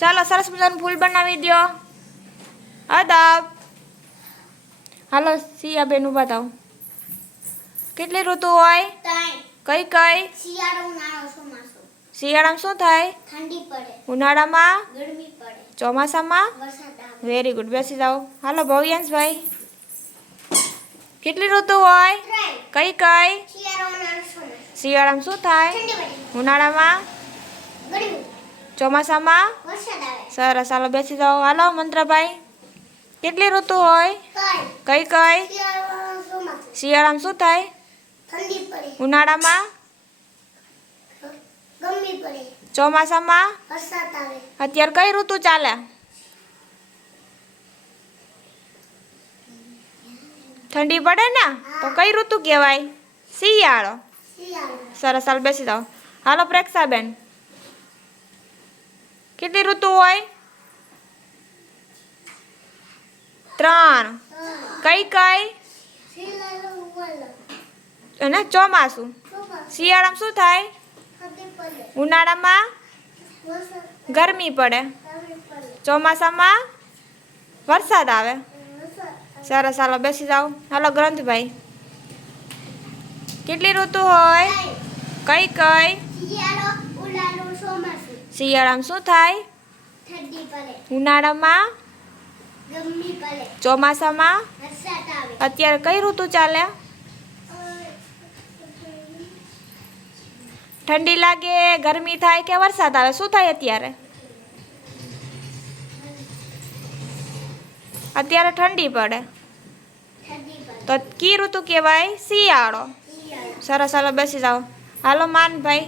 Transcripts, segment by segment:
ચાલો સરસ મજાનું ફૂલ બનાવી દો. અદબ. હાલો સિયા બેન ઊભા થાવ. કેટલી ઋતુ હોય? કઈ કઈ? શિયાળામાં શું થાય? ઠંડી પડે. ઉનાળામાં? ગરમી પડે. ચોમાસામાં? વરસાદ આવે. Very good. બેસી જાઓ. હાલો ભવ્યાંશભાઈ. કેટલી ઋતુ હોય? કઈ કઈ? શિયાળામાં શું થાય? ઉનાળામાં? ગરમી. ચોમાસામાં? વરસાદ આવે. સરસ. હાલો બેસી જાઓ. હાલો મંત્રભાઈ. કેટલી ઋતુ હોય? કઈ કઈ? શિયાળામાં શું થાય? ઠંડી પડે. ઉનાળામાં? ગરમી પડે. ચોમાસામાં? વરસાદ આવે. અત્યારે કઈ ઋતુ ચાલે? ઠંડી પડે ને તો કઈ ઋતુ કહેવાય? શિયાળો. સરસ. હાલ બેસી જાઓ. હાલો પ્રેક્ષાબેન. કેટલી ઋતુ હોય? 3. કઈ કઈ? અને ચોમાસું. શિયાળામાં શું થાય? ઉનાળામાં? ગરમી પડે. ચોમાસામાં? વરસાદ આવે. સરસ. હાલો બેસી જાઓ. હાલો ગ્રંથભાઈ. કેટલી ઋતુ હોય? કઈ કઈ? શિયાળામાં શું થાય? ઠંડી પડે. ઉનાળામાં? ગરમી પડે. ચોમાસામાં? વરસાદ આવે. અત્યારે કઈ ઋતુ ચાલે? ઠંડી લાગે, ગરમી થાય કે વરસાદ આવે? શું થાય અત્યારે? અત્યારે ઠંડી પડે. ઠંડી પડે. તો કી ઋતુ કહેવાય? શિયાળો. શિયાળો. સરસ. હાલો બેસી જાઓ. હાલો માનભાઈ.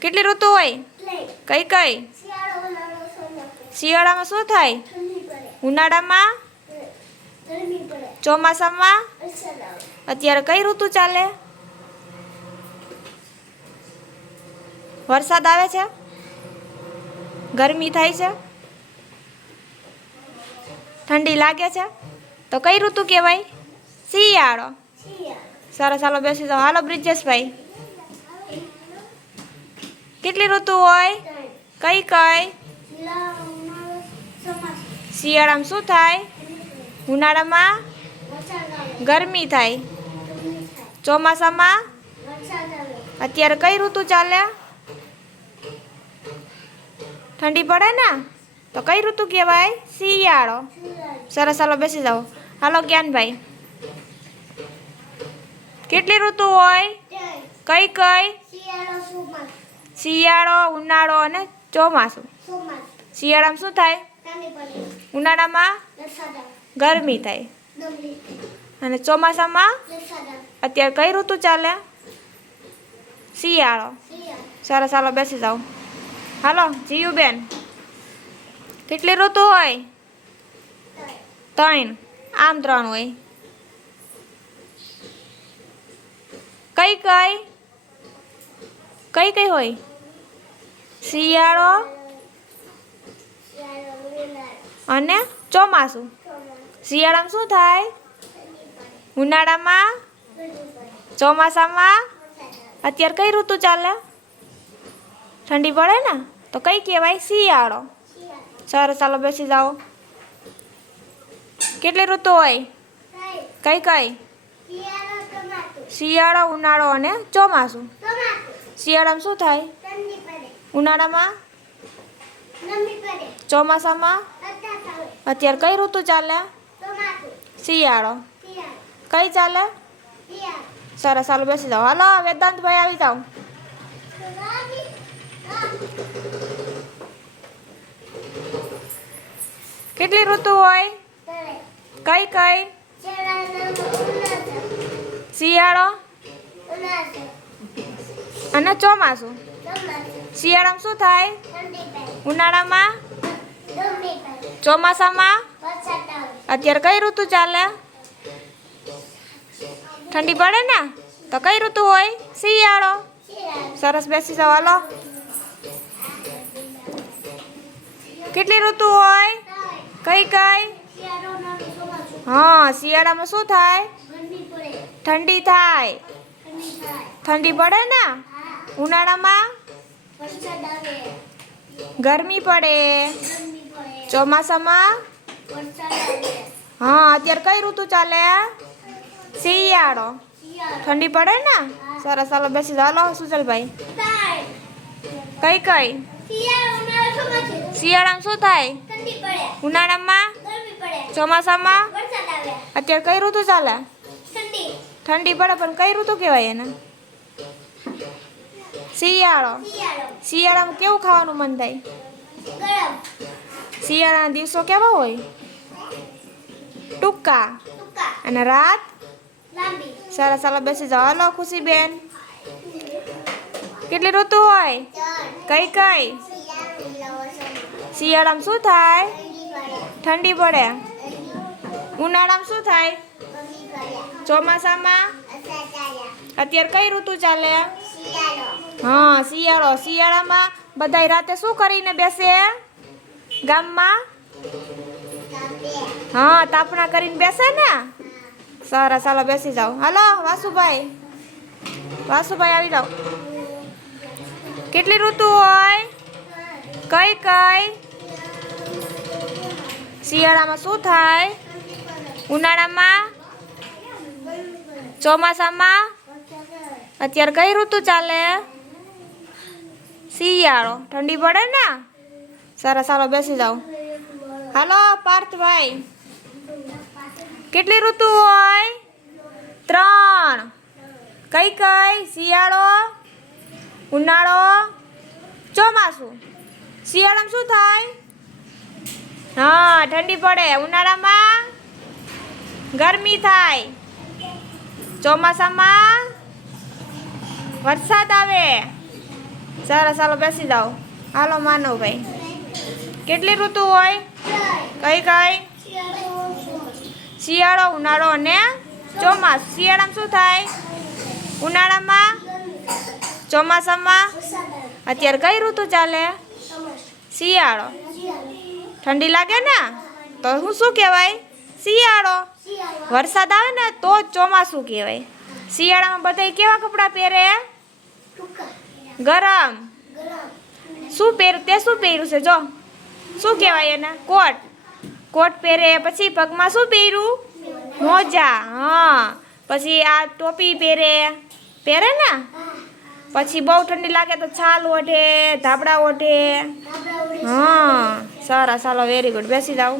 કેટલી ઋતુ હોય? કઈ કઈ? શિયાળો, ઉનાળો, ચોમાસું. શિયાળામાં શું થાય? ઠંડી પડે. ઉનાળામાં? ગરમી પડે. ચોમાસામાં? વરસાદ આવે. અત્યારે કઈ ઋતુ ચાલે? વરસાદ આવે છે? ગરમી થાય છે? ઠંડી લાગે છે? તો કઈ ઋતુ કહેવાય? શિયાળો. શિયાળો. સરસ. હાલો બેસી જાઓ. હાલો બ્રિજેશભાઈ. કેટલી ઋતુ હોય? કઈ કઈ? શિયાળો, ઉનાળો, ચોમાસું. શિયાળામાં શું થાય? ઉનાળામાં? વરસાદ આવે. ગરમી થાય. ગરમી થાય. ચોમાસામાં? વરસાદ આવે. અત્યારે કઈ ઋતુ ચાલે? ઠંડી પડે ને તો કઈ ઋતુ કહેવાય? શિયાળો. શિયાળો. સરસ. હાલો બેસી જાઓ. હાલો જ્ઞાનભાઈ. કેટલી ઋતુ હોય? કઈ કઈ? શિયાળો, ચોમાસું. શિયાળો, ઉનાળો અને ચોમાસું. ચોમાસું. શિયાળામાં શું થાય? ઠંડી પડે. ઉનાળામાં? વરસાદ આવે. ગરમી થાય. ગરમી. અને ચોમાસામાં? વરસાદ આવે. અત્યારે કઈ ઋતુ ચાલે? શિયાળો. શિયાળો. સરસ. હાલો બેસી જાઓ. હાલો જીયુબેન. કેટલી ઋતુ હોય? 3. આમ 3 હોય. કઈ કઈ? કઈ કઈ હોય? શિયાળો શિયાળો, ઉનાળો, અને ચોમાસું. ચોમાસું. શિયાળામાં શું થાય? ઠંડી પડે. ઉનાળામાં? ગરમી પડે. ચોમાસામાં? વરસાદ આવે. અત્યારે કઈ ઋતુ ચાલે? ઠંડી પડે ને તો કઈ કહેવાય? શિયાળો. શિયાળો. સરસ. ચાલો બેસી જાઓ. કેટલી ઋતુ હોય? કઈ કઈ? શિયાળો, ચોમાસું. શિયાળો, ઉનાળો અને ચોમાસું. ચોમાસું. શિયાળામાં શું થાય? ઠંડી પડે. ઉનાળામાં? ગરમી પડે. ચોમાસામાં? વરસાદ આવે. અત્યારે કઈ ઋતુ ચાલે? ચોમાસું. શિયાળો. શિયાળો. કઈ ચાલે? શિયાળો. સરસ. ચાલો બેસી જાઓ. હાલો વેદાંતભાઈ આવી જાઓ. કેટલી ઋતુ હોય? કઈ કઈ? શિયાળો અને ચોમાસું. શિયાળામાં શું થાય? ઉનાળામાં? ચોમાસામાં? અત્યારે કઈ ઋતુ ચાલે? ઠંડી પડે ને તો કઈ ઋતુ હોય? શિયાળો. સરસ. બેસી જાઓ. હાલો. કેટલી ઋતુ હોય? કઈ કઈ? હા શિયાળામાં શું થાય? ઠંડી થાય. ઠંડી પડે ને ઉનાળામાં? ગરમી પડે. ગરમી પડે. ચોમાસામાં વરસાદ આવે. હા અત્યારે કઈ ઋતુ ચાલે? શિયાળો. શિયાળો. ઠંડી પડે ને? સરસ, ચાલો બેસી જાઓ. હાલો સુજલભાઈ, થાય. કઈ કઈ શિયાળો ઉનાળો ચોમાસું. શિયાળામાં શું થાય? ઠંડી પડે. ઉનાળામાં? ગરમી પડે. ચોમાસામાં? વરસાદ આવે. અત્યારે કઈ ઋતુ ચાલે? ઠંડી. ઠંડી પડે પણ કઈ ઋતુ કહેવાય એને? શિયાળો. શિયાળો. શિયાળામાં કેવું ખાવાનું મન થાય? ગરમ. શિયાળાના દિવસો કેવા હોય? ટૂંકા. ટૂંકા. અને રાત? લાંબી. સરસ, ચાલો બેસી જાઓ. હાલો ખુશીબેન, કેટલી ઋતુ હોય? કઈ કઈ? શિયાળામાં શું થાય? ઠંડી પડે. ઉનાળામાં શું થાય? ચોમાસામાં? અત્યારે કઈ ઋતુ ચાલે? હા શિયાળો. શિયાળામાં બધાય રાતે શું કરીને બેસે ગામમાં? હા તાપણા કરીને બેસે ને. સરસ, ચાલો બેસી જાઓ. હાલો વાસુભાઈ, વાસુભાઈ આવી જાઓ. કેટલી ઋતુ હોય? કઈ કઈ? શિયાળામાં શું થાય? ઉનાળામાં? ચોમાસામાં? અત્યારે કઈ ઋતુ ચાલે? શિયાળો. ઠંડી પડે ને? સરસ, ચાલો બેસી જાઓ. હાલો પાર્થભાઈ, કેટલી ઋતુ હોય? 3. કઈ કઈ? શિયાળો, ઉનાળો, ચોમાસું. શિયાળામાં શું થાય? હા ઠંડી પડે. ઉનાળામાં ગરમી થાય. ચોમાસામાં વરસાદ આવે. સરસ, ચાલો બેસી જાઓ. હાલો માનવભાઈ, કેટલી ઋતુ હોય? કઈ કઈ? શિયાળો, ઉનાળો અને ચોમાસું. શિયાળામાં શું થાય? ઉનાળામાં? ચોમાસામાં? અત્યારે કઈ ઋતુ ચાલે? શિયાળો. ઠંડી લાગે ને તો શું કહેવાય? શિયાળો. વરસાદ આવે ને તો જ ચોમાસું કહેવાય. શિયાળામાં બધા કેવા કપડાં પહેરે? ગરમ. શું પહેર? તે શું પહેર્યું છે? જો શું કહેવાય એને? કોટ. કોટ પહેરે. પછી પગમાં શું પહેર્યું? મોજા. હા પછી આ ટોપી પહેરે ને. પછી બહુ ઠંડી લાગે તો છાલ ઓઢે, ધાબળા ઓઢે. હા સરસ, ચાલો વેરી ગુડ. બેસી જાઓ.